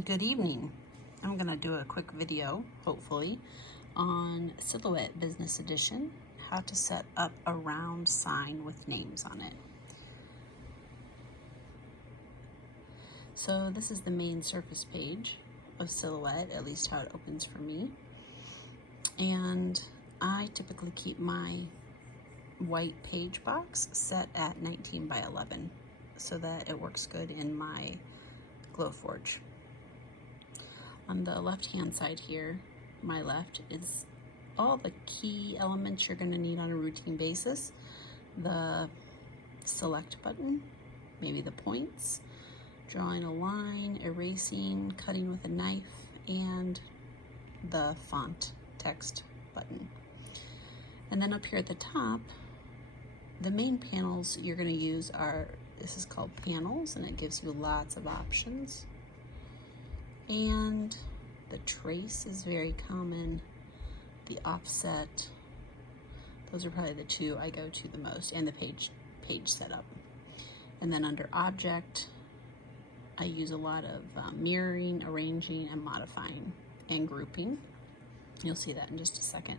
Good evening. I'm going to do a quick video, hopefully, on Silhouette Business Edition, how to set up a round sign with names on it. So this is the main surface page of Silhouette, at least how it opens for me. And I typically keep my white page box set at 19 by 11 so that it works good in my Glowforge. On the left hand side here, my left, is all the key elements you're going to need on a routine basis. The select button, maybe the points, drawing a line, erasing, cutting with a knife, and the font text button. And then up here at the top, the main panels you're going to use are, this is called panels, and it gives you lots of options. And the trace is very common, the offset, those are probably the two I go to the most, and the page setup. And then under object, I use a lot of mirroring, arranging, and modifying, and grouping. You'll see that in just a second.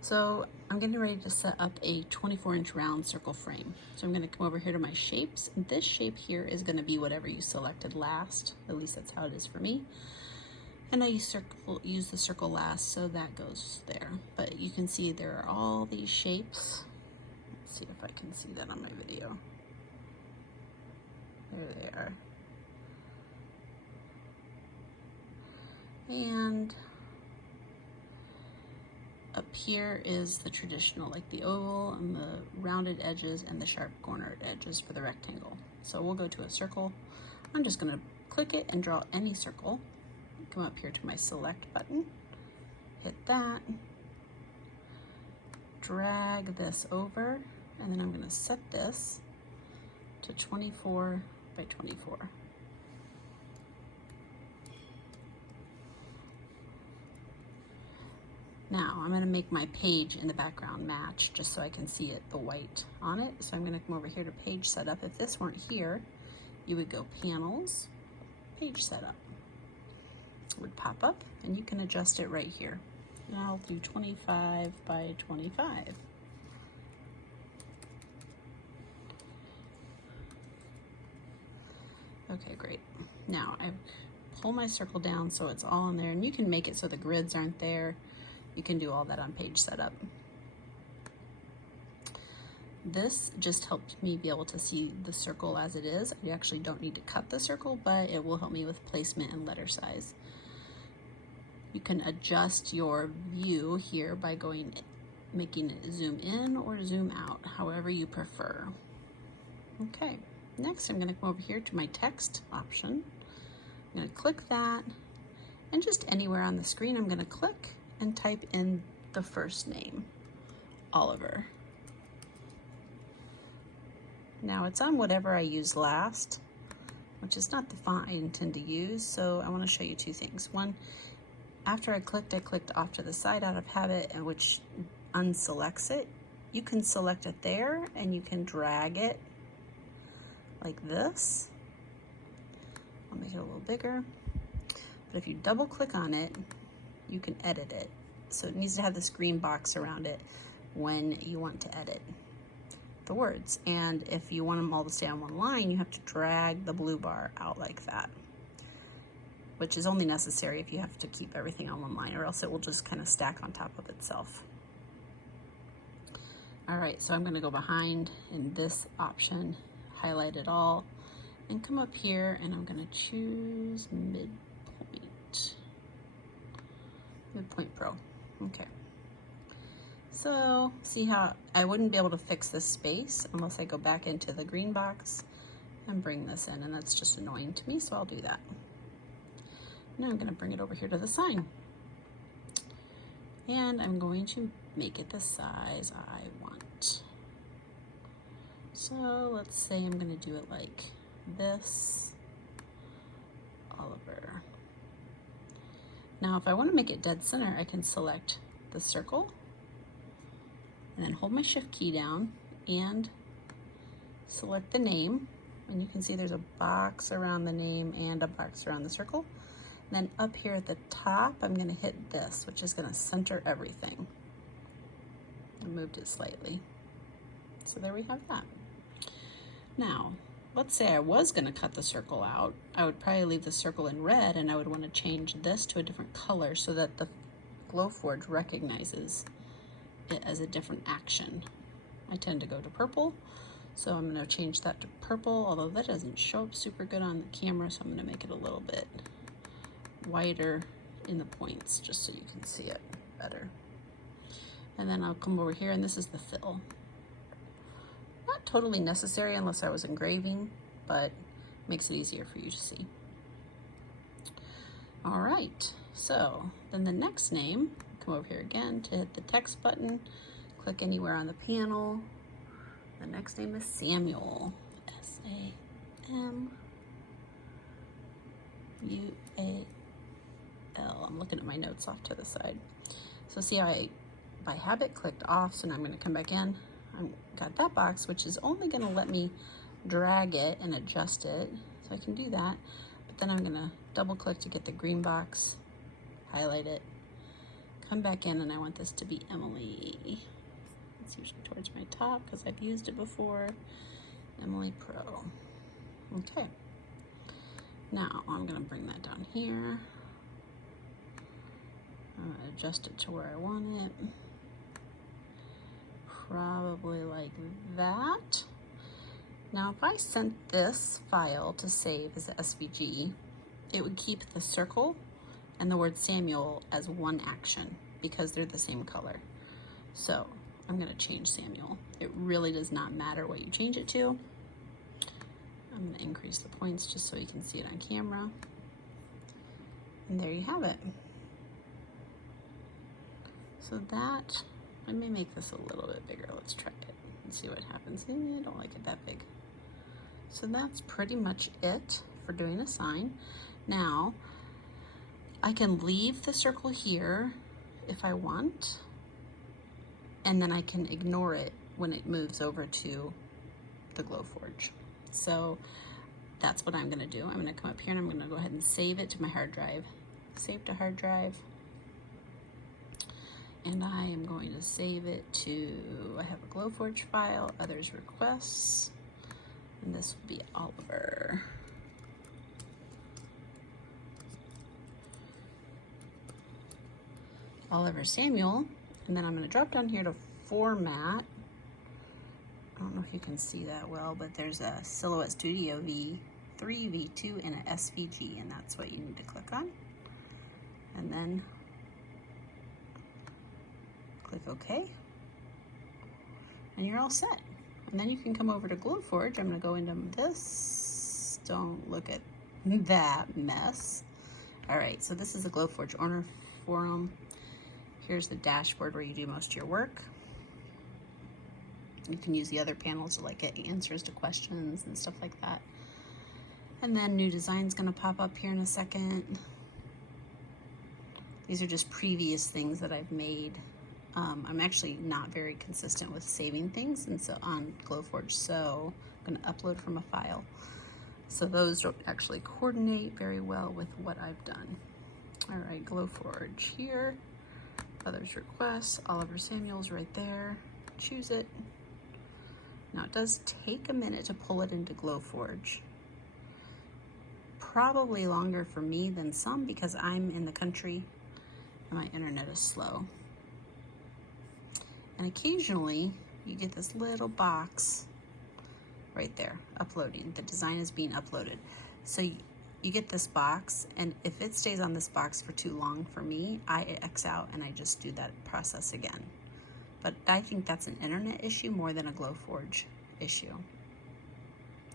So I'm getting ready to set up a 24-inch round circle frame. So I'm going to come over here to my shapes. And this shape here is going to be whatever you selected last. At least that's how it is for me. And I use the circle last, so that goes there. But you can see there are all these shapes. Let's see if I can see that on my video. There they are. And up here is the traditional, like the oval and the rounded edges and the sharp cornered edges for the rectangle. So we'll go to a circle. I'm just going to click it and draw any circle. Come up here to my select button, hit that, drag this over, and then I'm going to set this to 24 by 24. Now I'm going to make my page in the background match just so I can see it, the white on it. So I'm going to come over here to page setup. If this weren't here, you would go panels, page setup. It would pop up and you can adjust it right here. And I'll do 25 by 25. Okay, great. Now I pull my circle down so it's all in there, and you can make it so the grids aren't there. You can do all that on page setup. This just helped me be able to see the circle as it is. You actually don't need to cut the circle, but it will help me with placement and letter size. You can adjust your view here by making it zoom in or zoom out, however you prefer. Okay, next I'm going to come over here to my text option. I'm going to click that, and just anywhere on the screen I'm going to click and type in the first name, Oliver. Now it's on whatever I used last, which is not the font I intend to use, so I want to show you two things. One, after I clicked off to the side out of habit, and which unselects it. You can select it there and you can drag it like this. I'll make it a little bigger. But if you double click on it, you can edit it. So it needs to have this green box around it when you want to edit the words. And if you want them all to stay on one line, you have to drag the blue bar out like that, which is only necessary if you have to keep everything on one line, or else it will just kind of stack on top of itself. All right, so I'm going to go behind in this option, highlight it all, and come up here, and I'm going to choose midpoint Pro. Okay. So see how I wouldn't be able to fix this space unless I go back into the green box and bring this in, and that's just annoying to me, so I'll do that. Now I'm going to bring it over here to the sign, and I'm going to make it the size I want. So let's say I'm going to do it like this, Oliver. Now if I want to make it dead center, I can select the circle and then hold my shift key down and select the name and you can see there's a box around the name and a box around the circle. Then up here at the top, I'm going to hit this, which is going to center everything. I moved it slightly. So there we have that. Now, let's say I was going to cut the circle out. I would probably leave the circle in red, and I would want to change this to a different color so that the Glowforge recognizes it as a different action. I tend to go to purple, so I'm going to change that to purple, although that doesn't show up super good on the camera, so I'm going to make it a little bit wider in the points just so you can see it better. And then I'll come over here, and this is the fill. Not totally necessary unless I was engraving, but makes it easier for you to see. All right, so then the next name, come over here again to hit the text button, click anywhere on the panel. The next name is Samuel, S-A-M-U-A-L. I'm looking at my notes off to the side. So see how I, by habit, clicked off, so now I'm gonna come back in. I've got that box, which is only gonna let me drag it and adjust it, so I can do that. But then I'm gonna double click to get the green box, highlight it, come back in, and I want this to be Emily. It's usually towards my top because I've used it before. Emily Pro. Okay. Now I'm gonna bring that down here. I'm gonna adjust it to where I want it. Probably like that. Now if I sent this file to save as an SVG, it would keep the circle and the word Samuel as one action because they're the same color. So I'm gonna change Samuel. It really does not matter what you change it to. I'm gonna increase the points just so you can see it on camera. And there you have it. So that, I may make this a little bit bigger. Let's try it and see what happens. Maybe I don't like it that big. So that's pretty much it for doing a sign. Now, I can leave the circle here if I want, and then I can ignore it when it moves over to the Glowforge. So that's what I'm gonna do. I'm gonna come up here and I'm gonna go ahead and save it to my hard drive. Save to hard drive. And I am going to save it to, I have a Glowforge file, others requests, and this will be Oliver. Oliver Samuel, and then I'm going to drop down here to format. I don't know if you can see that well, but there's a Silhouette Studio V3, V2, and an SVG, and that's what you need to click on. And then click OK, and you're all set. And then you can come over to Glowforge. I'm going to go into this. Don't look at that mess. All right, so this is the Glowforge owner forum. Here's the dashboard where you do most of your work. You can use the other panels to like get answers to questions and stuff like that. And then new design's gonna pop up here in a second. These are just previous things that I've made. I'm actually not very consistent with saving things, and so on Glowforge, so I'm gonna upload from a file. So those don't actually coordinate very well with what I've done. All right, Glowforge here. Others requests, Oliver Samuel's right there. Choose it. Now it does take a minute to pull it into Glowforge. Probably longer for me than some because I'm in the country and my internet is slow. And occasionally you get this little box right there, uploading. The design is being uploaded. So you get this box, and if it stays on this box for too long for me, I X out and I just do that process again. But I think that's an internet issue more than a Glowforge issue.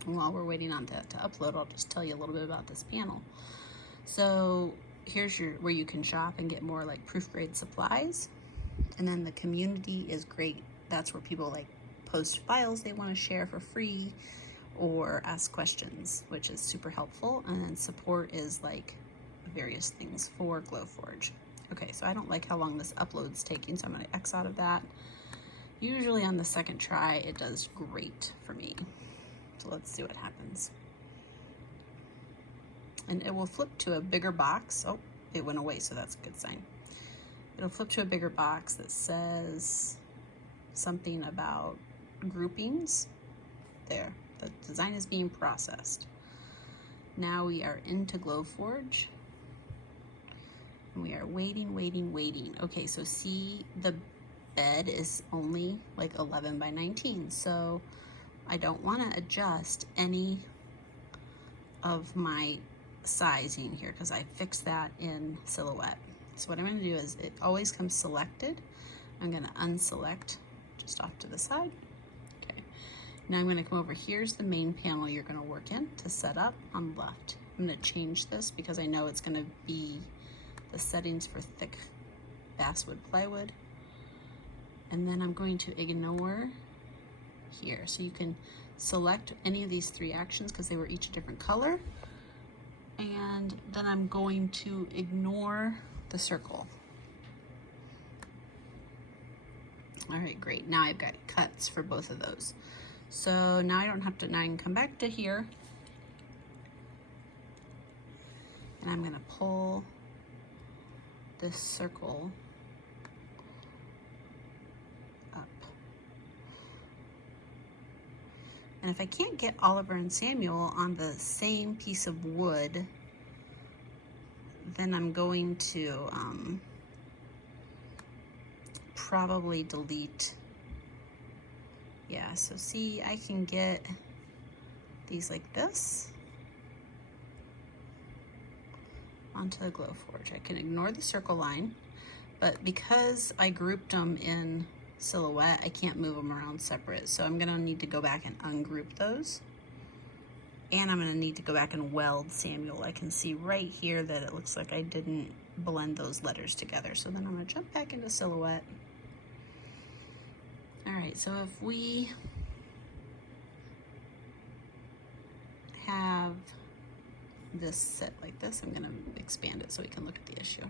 And while we're waiting on that to upload, I'll just tell you a little bit about this panel. So here's where you can shop and get more like proof grade supplies. And then the community is great. That's where people like post files they want to share for free or ask questions, which is super helpful. And then support is like various things for Glowforge. Okay, so I don't like how long this upload's taking, so I'm gonna X out of that. Usually on the second try, it does great for me. So let's see what happens. And it will flip to a bigger box. Oh, it went away, so that's a good sign. It'll flip to a bigger box that says something about groupings. There, the design is being processed. Now we are into Glowforge. And we are waiting, waiting, waiting. Okay, so see, the bed is only like 11 by 19. So I don't want to adjust any of my sizing here because I fixed that in Silhouette. So what I'm going to do is, it always comes selected. I'm going to unselect just off to the side. Okay. Now I'm going to come over. Here's the main panel you're going to work in to set up on the left. I'm going to change this because I know it's going to be the settings for thick basswood plywood. And then I'm going to ignore here. So you can select any of these 3 actions because they were each a different color. And then I'm going to ignore the circle. All right, great. Now I've got cuts for both of those. So now I don't have to, now I can come back to here. And I'm gonna pull this circle up. And if I can't get Oliver and Samuel on the same piece of wood, then I'm going to probably delete. Yeah, so see, I can get these like this onto the Glowforge. I can ignore the circle line, but because I grouped them in Silhouette, I can't move them around separate. So I'm gonna need to go back and ungroup those. And I'm gonna need to go back and weld Samuel. I can see right here that it looks like I didn't blend those letters together. So then I'm gonna jump back into Silhouette. All right, so if we have this set like this, I'm gonna expand it so we can look at the issue.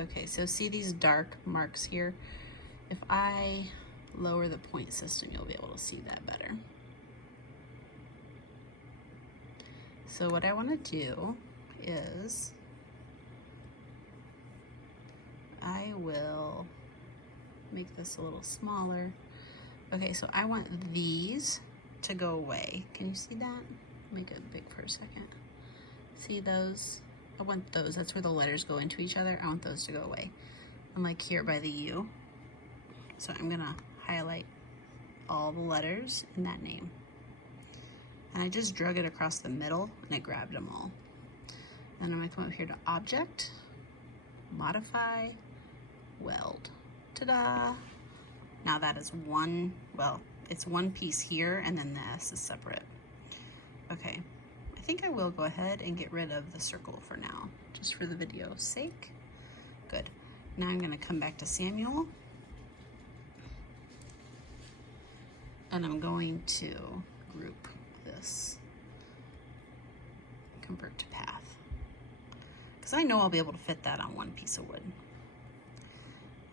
Okay, so see these dark marks here? If I lower the point system, you'll be able to see that better. So what I want to do is I will make this a little smaller. Okay, so I want these to go away. Can you see that? Make it big for a second. See those? I want those. That's where the letters go into each other. I want those to go away. I'm like here by the U. So I'm gonna highlight all the letters in that name. And I just drug it across the middle and I grabbed them all. And I'm gonna come up here to Object, Modify, Weld. Ta-da! Now that is one, well, it's one piece here and then the S is separate. Okay, I think I will go ahead and get rid of the circle for now, just for the video's sake. Good. Now I'm gonna come back to Samuel. And I'm going to group this, convert to path. Because I know I'll be able to fit that on one piece of wood.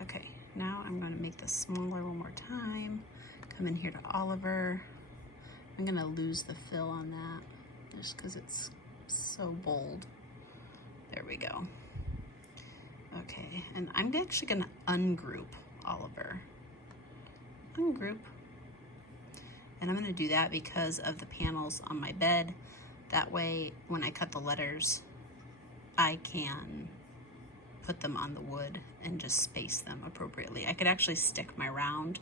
Okay, now I'm going to make this smaller one more time. Come in here to Oliver. I'm going to lose the fill on that just because it's so bold. There we go. Okay, and I'm actually going to ungroup Oliver. Ungroup. And I'm going to do that because of the panels on my bed. That way, when I cut the letters, I can put them on the wood and just space them appropriately. I could actually stick my round.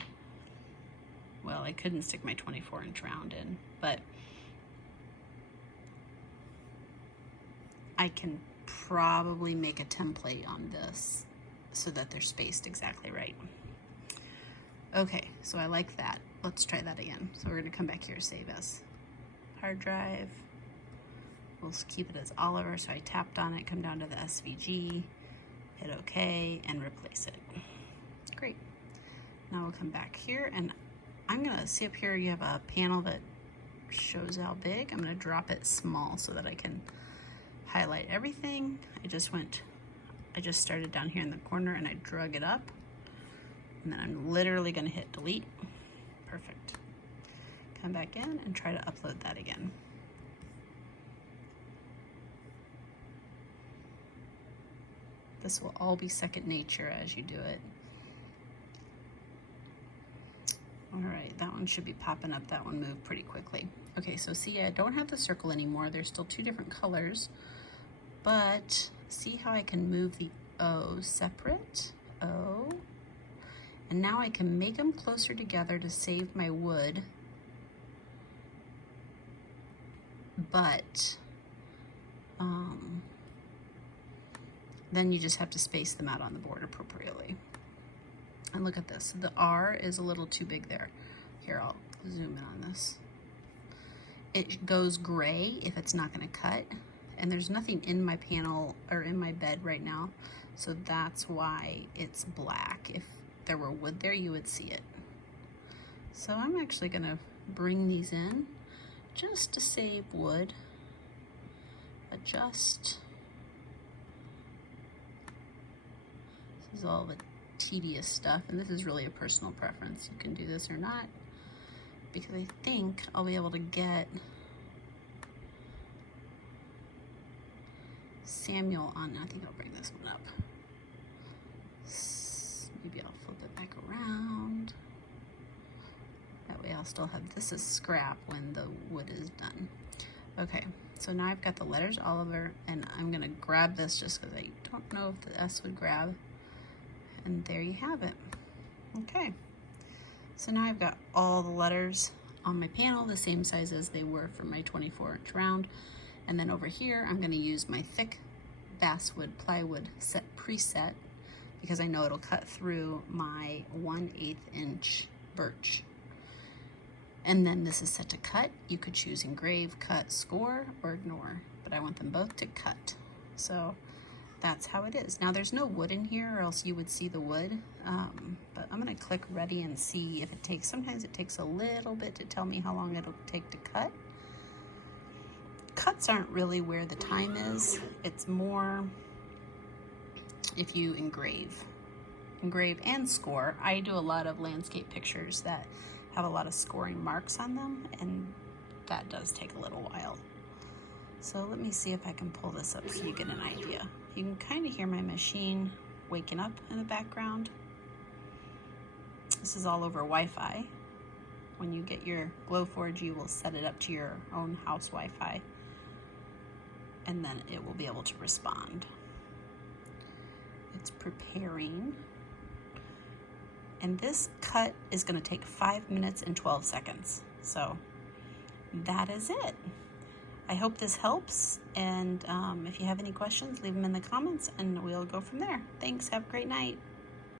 Well, I couldn't stick my 24-inch round in, but I can probably make a template on this so that they're spaced exactly right. Okay, so I like that. Let's try that again. So we're gonna come back here, save as hard drive. We'll keep it as Oliver, so I tapped on it, come down to the SVG, hit OK, and replace it. Great. Now we'll come back here, and I'm gonna see up here you have a panel that shows how big. I'm gonna drop it small so that I can highlight everything. I just started down here in the corner and I drug it up. And then I'm literally gonna hit delete. Perfect. come back in and try to upload that again. This will all be second nature as you do it. All right, that one should be popping up. That one moved pretty quickly. Okay, so see, I don't have the circle anymore. There's still two different colors, but see how I can move the O separate, O, and now I can make them closer together to save my wood, but then you just have to space them out on the board appropriately. And look at this, the R is a little too big there. Here, I'll zoom in on this. It goes gray if it's not gonna cut, and there's nothing in my panel or in my bed right now, so that's why it's black. If there were wood there, you would see it. So I'm actually gonna bring these in just to save wood. Adjust. This is all the tedious stuff, and this is really a personal preference. You can do this or not, because I think I'll be able to get Samuel on. I think I'll bring this one up. Maybe I'll flip it back around. That way I'll still have this as scrap when the wood is done. Okay, so now I've got the letters Oliver, and I'm gonna grab this just because I don't know if the S would grab. And there you have it. Okay, so now I've got all the letters on my panel the same size as they were for my 24-inch round. And then over here, I'm gonna use my thick basswood plywood set preset because I know it'll cut through my 1/8 inch birch. And then this is set to cut. You could choose engrave, cut, score, or ignore, but I want them both to cut. So that's how it is. Now there's no wood in here or else you would see the wood, but I'm gonna click ready and see if it takes, sometimes it takes a little bit to tell me how long it'll take to cut. Cuts aren't really where the time is. It's more if you engrave and score. I do a lot of landscape pictures that have a lot of scoring marks on them, and that does take a little while. So let me see if I can pull this up so you get an idea. You can kind of hear my machine waking up in the background. This is all over Wi-Fi. When you get your Glowforge, you will set it up to your own house Wi-Fi, and then it will be able to respond. It's preparing. And this cut is going to take 5 minutes and 12 seconds. So that is it. I hope this helps, and if you have any questions, leave them in the comments and we'll go from there. Thanks, have a great night.